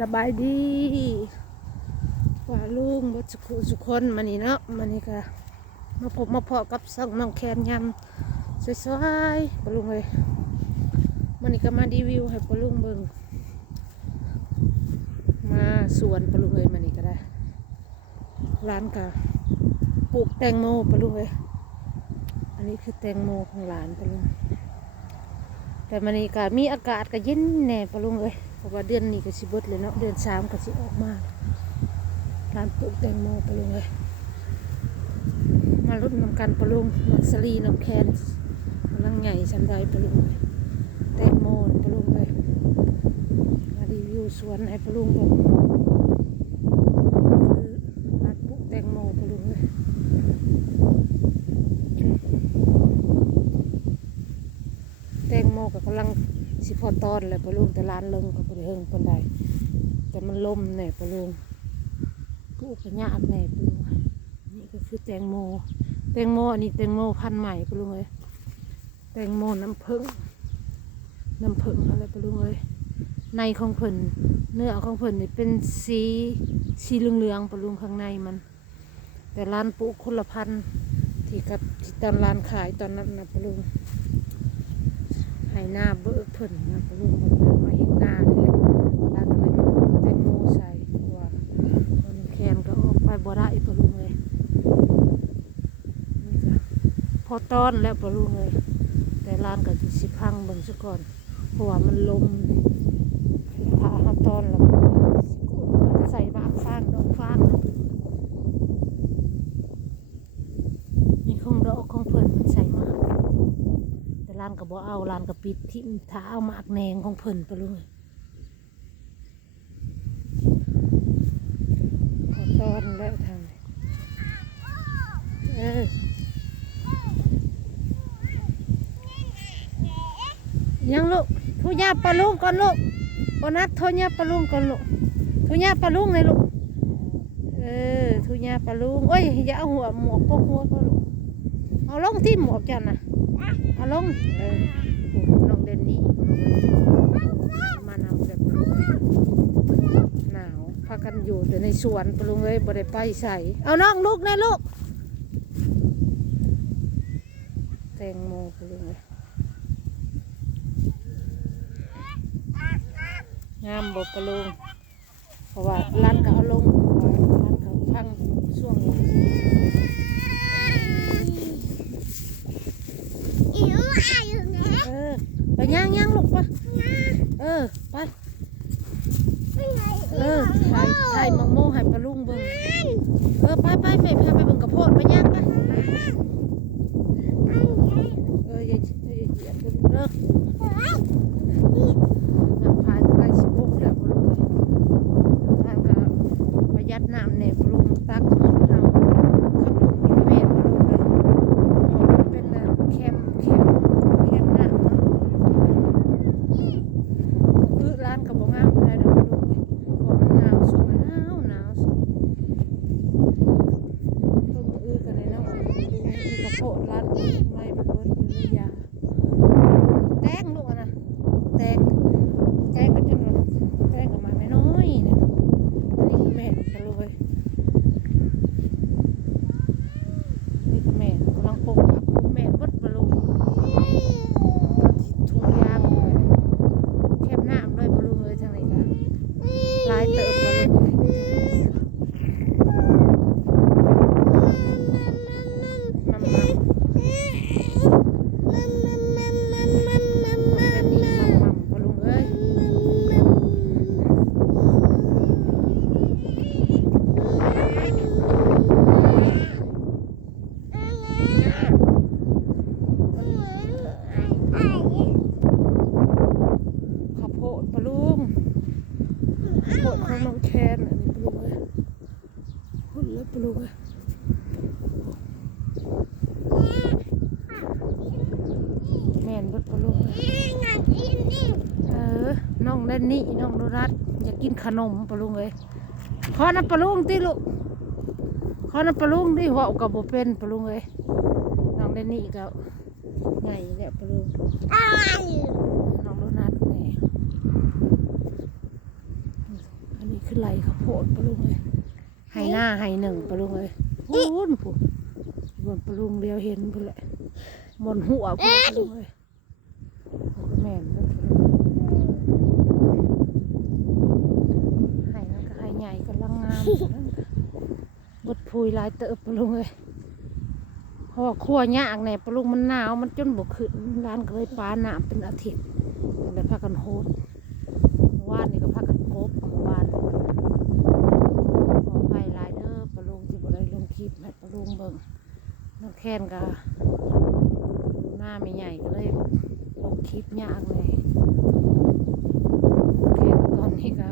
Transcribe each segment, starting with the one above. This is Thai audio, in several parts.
สบายดีว่าลุงบสุขุสุคนมานี่เนาะมานี่ก็มาพบมาพาะกับสังน้องแคนยำสวยๆปลุงเลยมานี่ก็มารีวิวให้ปลุงเบิ่งมาสวนปลุงเลยมานี่ก็ได้ ร้านก็ปลูกแตงโมปลุงเลยอันนี้คือแตงโมของหลานปลุงแต่มันนี่ก็มีอากาศก็เย็นแน่ปลุงเลย ราะว่าเดือนนี้ก็สิบดเลยเนาะเดือนสามก็สิออกมาร้านปลูกแตงโมปลงเลยมาลดน้ำกันปลุงมักสลีน้ำแคนกำลังใหญ่ชันใดปลุงเลยแตงโมปลุงเลยมารีวิวสวนไอ้ปลุงบอกคือร้านปลูกแตงโมปะลุงเลย แตงโมก็กำลัง สิพอตอนเลยปลุงแต่ร้านเลิงก็บ่ได้เฮิงปานใดแต่มันล่มแน่ปลุงปลูกก็ยากแน่ปลุงนี่ก็คือแตงโม แตงโมอันนี้แตงโมพันธุ์ใหม่ปลุงเอ้ยแตงโมน้ำผึ้งน้ำผึ้งอะไรปลุงเอ้ยในของเพิ่นเนื้อของเพิ่นนี่เป็นสีสีเหลืองๆปลุงข้างในมัน แต่ร้านปลูกคนละพันที่กับที่ตอนร้านขายตอนนั้นนะปลุง ให้หน้าเบิกเพิ่นนะปะลุงมันเลยมาเห็นหน้านี่แหละร้านก็เลยมาปลูกแตงโมใส่เพราะว่ามันแคนก็ออกไปบ่ได้ปะลุงเลยนี่ก็พอต้อนแล้วปะลุงเลยแต่ร้านก็จะสิพังเบิ่งซะก่อนเพราะว่ามันลมถ้าเฮาต้อนแล้วก็ใส่มากฟางดอกฟางนะนี่คงดอกของเพิ่นมันใส่มาก แต่ร้าน ก็บ่เอาร้านก็ปิดทิ่มถ้าเอามากแนงของเพิ่นไปเลยขอตอนแล้วทางเออยังลูกทุยาปลาลุงก่อนลูกโอนัดทุยาปลาลุงก่อนลูกทุยาปลาลุงเลยลูกเออทุยาปลาลุงโอ้ยอย่าเอาหัวหมวกปกหัวก็ลูกเอาลงที่หมวกจันน่ะ เอาลงเออโอ้น้องเดนนี่มานำแบบหนาวพากันอยู่แต่ในสวนปลุงเลยบ่ได้ไปใส่เอาน้องลูกนะลูกแตงโมปลุงเลยงามบ่ปลุงเพราะว่าร้านก็เอาลงเพราะว่าร้านเขาพังช่วงนี้ อิ๋วอายุนะ เออไปย่างย่างลูกไปเออไปไม่ไงเออถ่ายถ่ายมังโมให้ปลาลุงเบิ่งเออไปไปไปพาไปเบิ่งกระโพดไปย่างไปเอออย่าอย่าอย่าเพิ่งเลิกน้ำพายใกล้สิบหกแล้วปลาลุงเอ้ยทางก็ประหยัดน้ำเนี่ยปลาลุงตักเงินเอาขับลงนี่ก็แม่นปลาลุงเลยมันเป็นแบบแคมแคมแคมน้ำเนาะคือร้านกับบ่งามปานใดดอกปลาลุงเอ้ย พอมันหนาวสุดหนาวหนาวสุดต้มอื้อกันเลยเนาะมีกระโปะร้านไม่มันเบิดเลยยาแตงลูกอะนะแตงแตงก็จนว่าแตงก็มาไม่น้อยนะอันนี้ก็แม่นกันเลยนี่ก็แม่นกำลังปลูกผักปลูกแม่นเบดปลาลูกทุ่งยางเลยแคบน้ำเลยปลาลูกเลยทางไหนกัน ลายเติบมาเลยมัมมัมอันนี้มัมมัมปะลุงเอ้ยข้าวโพดปะลุง ข้าวโพดของน้องแคนอันนี้ปลุงเอ้ยหุ่นแล้วปลุงเอ้ยแม่นเบดปลุงเอ้ยเออ น้องแดนนี่น้องโดรัสอยากกินขนมปลุงเอ้ยขอน้ำปลุงติลูกขอน้ำปลุงดิเว่ากับโบเป็นปลุงเอ้ยน้องแดนนี่ก็ใหญ่แล้วปลุงน้องโดนัทแหน่อั นนี้คือไหลข้าวโพดปะลุงเลยไห้หน้าไห้หนึ่งปะลุงเลยพูนพูนบนปะลุงเดียวเห็นพูนแหละบนหัวพูนปะลุงเลยโอ้ก็แม่นเด้อปะลุงไห้นั่นก็ไห้ใหญ่ก็ลังงามบดพุยหลายเติบปะลุงเลยเพราะว่าครัวยากแน่ปะลุงมันหนาวมันจนบกขึ้นร้านก็เลยปลาหนามเป็นอาทิตย์เลยพากันโฮดเมื่อวานนี่ก็พากันกบเมื่อวานนี่ขอไปหลายเด้อปลาลุงที่บ่ได้ลงค ลุงเบิ่งน้องแค้นก็หน้าไม่ใหญ่ก็เลยลงคลิปยากเลยโอเคก็ตอนนี้ก็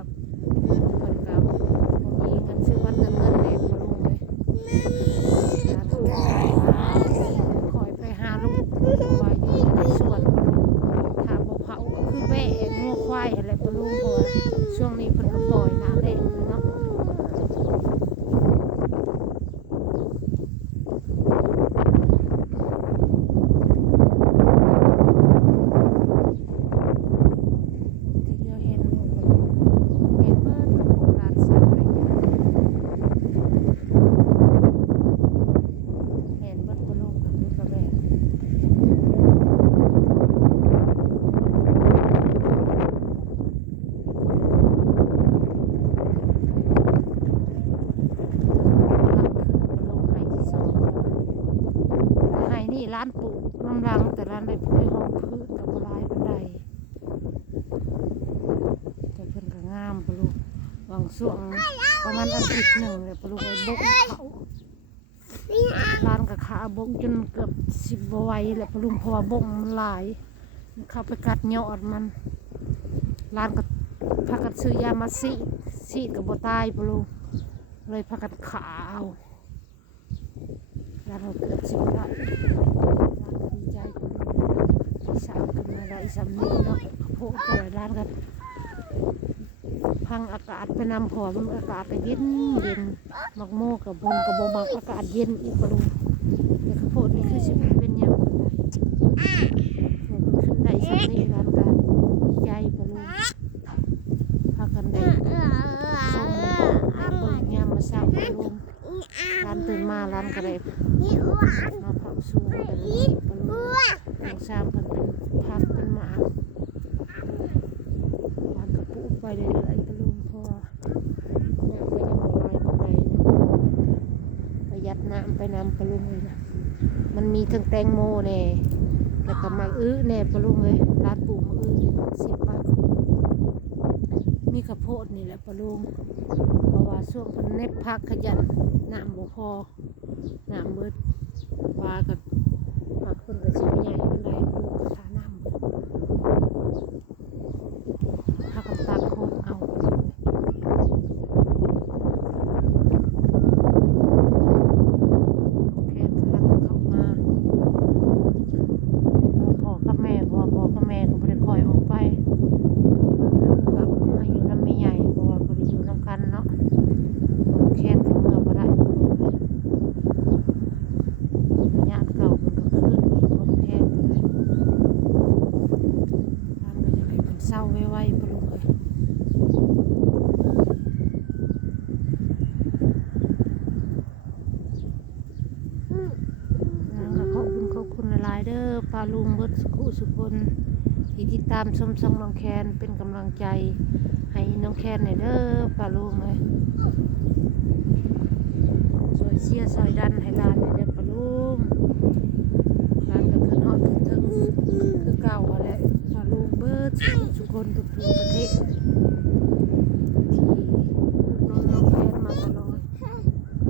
เพิ่นก็บ่มีกันซื้อวันเติมเงินเลยปลาลุงเลยคอยไปหาลูกเพราะว่าอยู่ในสวนปลาลุงถ้าบ่เผาก็คือแบะงัวควายอะไรปะลุงเพราะช่วงนี้เพิ่นก็ปล่อยน้ำแรงเลยเนาะที่เดียวเห็นเห็นเบิดกับโบราณสัตว์อะไรอย่างเงี้ยเห็นเบิดปะลุงกับลูกกระแบะ ลงไห้ที่สองไห้นี่ ร้านปลูกน้ำรังแต่ร้านได้ปห้องพืชกับลายบันไดแต่เพิ่นก็งามปลูกวางส่วงประมาณอาทิตย์หนึ่งเลยปลูกไอ้บกเขาร้านกับขาบกจนเกือบสิบไหวแหละปลูกพราะว่าบกมันหลายเข้าไปกัดยอดมันร้านก็พากันซื้อยามาซีดซีกับบตายปลูกเลยพากันขาว แล้วเราเกือบสิบละร้านดีใจสาวขึ้นมาได้สำนีเนาะโพดแต่ร้านกันพังอากาศไปนำผอมอากาศก็เย็นเย็นมักโมกับบนกับบมักอากาศเย็นอีกปะลุงเดี๋ยวข้าวโพดนี่คือสิบป็นอย่างไรขึ้นได้สำนีร้านกันดีใจปะลุงพากันได้ ส่งให้เบิ่งยามมาเช้าไปลุงร้านตื่นมาร้านก็เลยมาเผาสูงไปเลยปลุงทางสร้างเพิ่นเป็นพักเป็นหมาร้านก็ปลูกไปเรื่อยๆปลุงเพราะว่าเนี่ยก็ยังบ่ลายบ่ไปนะประหยัดน้ำ ไปนำปลุงเลยนะมันมีทั้งแตงโมแน่แล้วก็มะอื้อแน่ปลุงเลยร้านปลูกมะอื้อสิบบาทมีข้าวโพดนี่แหละปลุงเพราะว่าช่วงเพิ่นเน็บพักขยันน้ำบ่พอน้ำเบิดปลากับพักเพิ่นก็สิใหญ่เปานใดปลูกกระถาน้ำเบิดพักกับตากโคนเอาแค่กำลังเข้ามาแล้วพ่อกับแม่พ่อพ่อกับแม่ก็บ่ได้คอยออกไป ลูกกับมาอยู่น้ำไม่ใหญ่เพราะว่าบ่ได้อยู่น้ำกันเนาะแค้นกับเมื่อบ่ได้ญาติเก่าเพิ่นก็ขึ้นอีกคนแค้นก็ได้ทางก็อยากให้เพิ่นเศร้าไวๆปะลูกเอ้ยนางก็ขอบคุณขอบคุณหลายๆเด้อปลาลุงเบิด สุขุสุคนที่ติดตามชมช่องน้องแคนเป็นกำลังใจ ให้น้องแคนหน่อยเด้อป้าลุงเลยซอยเชียร์ซอยดันให้ร้านหน่อยเด้อป้าลุงร้านก็ขึ้นฮอดขึ้นถึงคือเก่าแหละป้าลุงเบิดสุขคนทุกทั่วประเทศที่น้องน้องแคนมาตลอด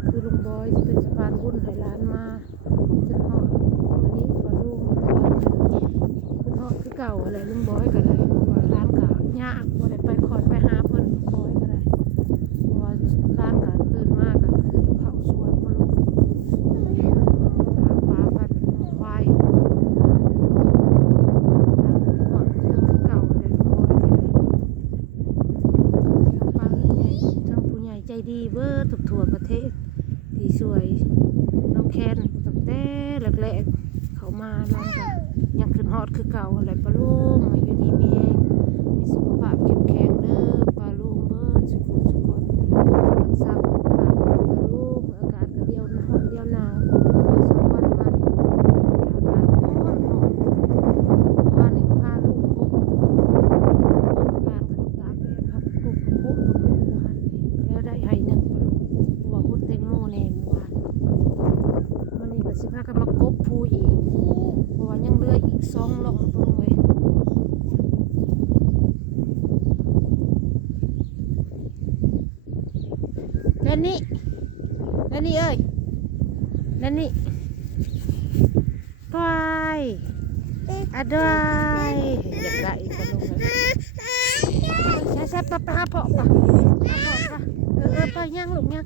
คือลุงบอยที่เป็นสะพานบุญให้ร้านมาจนฮอดวันนี้ป้าลุงขึ้นฮอดคือเก่าอะไรลุงบอยก็เลยว่าร้านก็ยากบ่ได้ไปคอยไปหาเพิ่นลุงบอยก็ได้เพราะว่าร้านก็ตื่นมากก็คือเผาสวนบ่ลุงตามฟ้าไปเป็นควายร้าขึ้นฮอดคือเก่าเลยลุงบอยก็เลยทั้งฟังใหญ่ทั้งผู้ใหญ่ใจดีเบิดทุกทั่วประเทศที่สวยน้องแคนตั้งแต่แรกๆเขามาร้านก็ยังขึ้น ฮอดคือเก่าอะไรปลาลุงมาอยู่ดีมีแฮงให้สุขภาพเข้มแข็งเด้อปลาลุงเบิดสุขสุข แล้วนี่แล้วนี่เอ้ยแล้วนี่ปล่อยอะด้วยอยากได้อีกคนนึงเลยใช่ใช่ปะปะปะปะปะปะเออเออไปย่างลูกยัง